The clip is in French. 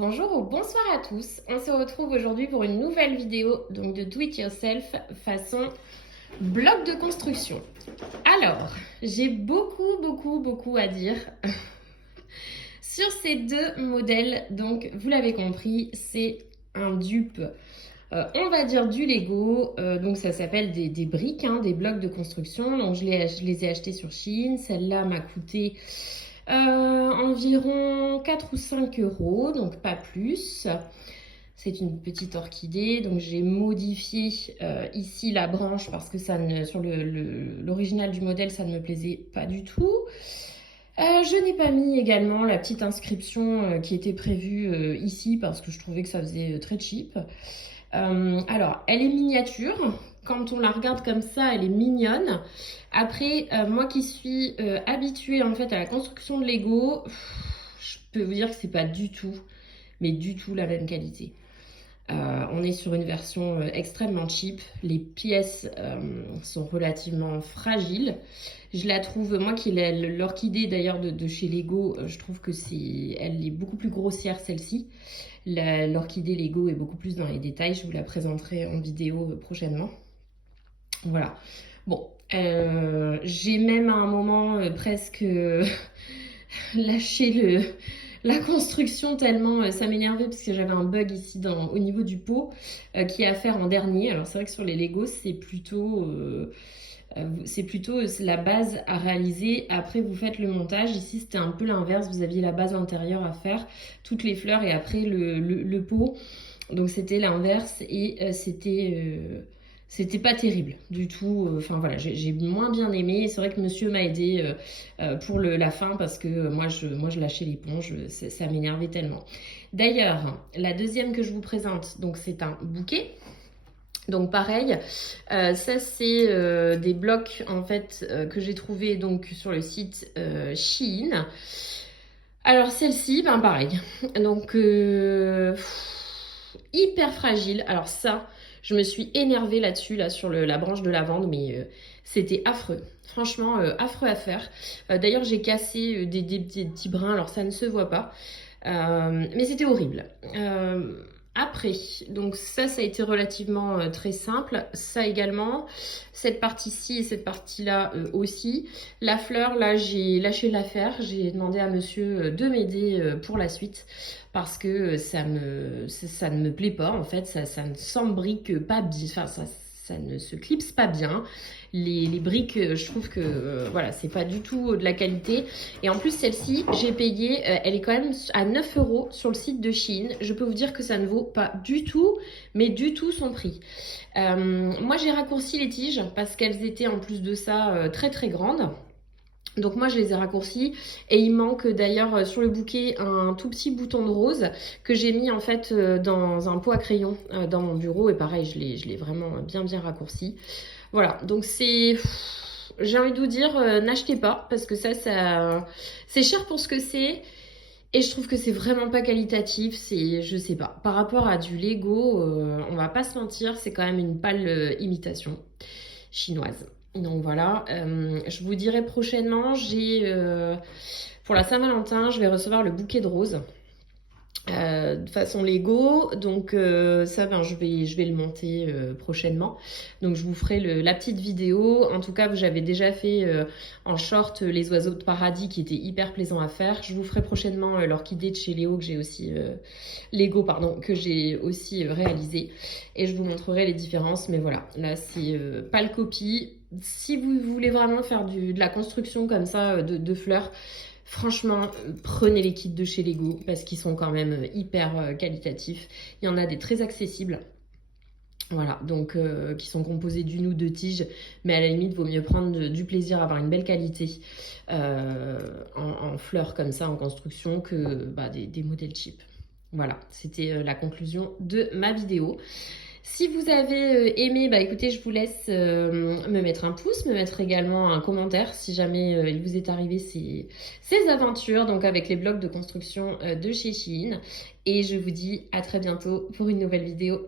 Bonjour ou bonsoir à tous. On se retrouve aujourd'hui pour une nouvelle vidéo donc de Do It Yourself façon bloc de construction. Alors, j'ai beaucoup à dire sur ces deux modèles. Donc, vous l'avez compris, c'est un dupe. On va dire du Lego, donc ça s'appelle des briques, des blocs de construction. Donc je les ai achetés sur Shein. Celle-là m'a coûté environ 4 ou 5 euros, donc pas plus. C'est une petite orchidée, donc j'ai modifié ici la branche parce que ça ne, sur l'original du modèle, ça ne me plaisait pas du tout. Je n'ai pas mis également la petite inscription qui était prévue ici parce que je trouvais que ça faisait très cheap. Alors, elle est miniature. Quand on la regarde comme ça, elle est mignonne. Après, moi qui suis habituée en fait à la construction de Lego, je peux vous dire que c'est pas du tout, mais du tout la même qualité. On est sur une version extrêmement cheap. Les pièces sont relativement fragiles. Je la trouve, moi qui ai l'orchidée d'ailleurs de chez Lego, je trouve que elle est beaucoup plus grossière celle-ci. L'orchidée Lego est beaucoup plus dans les détails. Je vous la présenterai en vidéo prochainement. Voilà. Bon, j'ai même à un moment presque lâché la construction tellement ça m'énervait parce que j'avais un bug ici au niveau du pot qui est à faire en dernier. Alors c'est vrai que sur les Lego c'est plutôt la base à réaliser. Après vous faites le montage. Ici c'était un peu l'inverse, vous aviez la base intérieure à faire, toutes les fleurs et après le pot. Donc c'était l'inverse et c'était pas terrible du tout. Enfin voilà, j'ai moins bien aimé. C'est vrai que monsieur m'a aidé pour la fin parce que moi je lâchais l'éponge, ça m'énervait tellement. D'ailleurs, la deuxième que je vous présente, donc c'est un bouquet. Donc pareil, ça c'est des blocs en fait que j'ai trouvé donc sur le site Shein. Alors celle-ci, ben pareil. Donc hyper fragile. Alors ça, je me suis énervée là-dessus, là sur la branche de lavande, mais c'était affreux. Franchement, affreux à faire. D'ailleurs, j'ai cassé des petits brins, alors ça ne se voit pas. Mais c'était horrible. Après, donc ça a été relativement très simple. Ça également, cette partie-ci et cette partie-là aussi. La fleur, là, j'ai lâché l'affaire. J'ai demandé à monsieur de m'aider pour la suite parce que ça ne me plaît pas en fait. Ça ne s'embrique pas bien. Enfin, ça ne se clipse pas bien. Les briques, je trouve que voilà, c'est pas du tout de la qualité. Et en plus, celle-ci, j'ai payé, elle est quand même à 9 euros sur le site de Shein. Je peux vous dire que ça ne vaut pas du tout, mais du tout son prix. Moi, j'ai raccourci les tiges parce qu'elles étaient en plus de ça très grandes. Donc moi je les ai raccourcis et il manque d'ailleurs sur le bouquet un tout petit bouton de rose que j'ai mis en fait dans un pot à crayon dans mon bureau et pareil je l'ai vraiment bien raccourci. Voilà, donc j'ai envie de vous dire n'achetez pas parce que ça c'est cher pour ce que c'est et je trouve que c'est vraiment pas qualitatif, je sais pas. Par rapport à du Lego, on va pas se mentir, c'est quand même une pâle imitation chinoise. Donc voilà, je vous dirai prochainement, pour la Saint-Valentin, je vais recevoir le bouquet de roses de façon Lego. Donc ça, je vais le monter prochainement. Donc je vous ferai la petite vidéo. En tout cas, j'avais déjà fait en short les oiseaux de paradis qui étaient hyper plaisants à faire. Je vous ferai prochainement l'orchidée de chez Léo que j'ai aussi Lego pardon que j'ai aussi réalisé et je vous montrerai les différences. Mais voilà, là c'est pas le copie. Si vous voulez vraiment faire de la construction comme ça de fleurs, franchement, prenez les kits de chez Lego parce qu'ils sont quand même hyper qualitatifs. Il y en a des très accessibles. Voilà, donc qui sont composés d'une ou deux tiges, mais à la limite, vaut mieux prendre du plaisir à avoir une belle qualité en fleurs comme ça, en construction, que des modèles cheap. Voilà, c'était la conclusion de ma vidéo. Si vous avez aimé, écoutez, je vous laisse me mettre un pouce, me mettre également un commentaire si jamais il vous est arrivé ces aventures, donc avec les blocs de construction de chez Shein. Et je vous dis à très bientôt pour une nouvelle vidéo.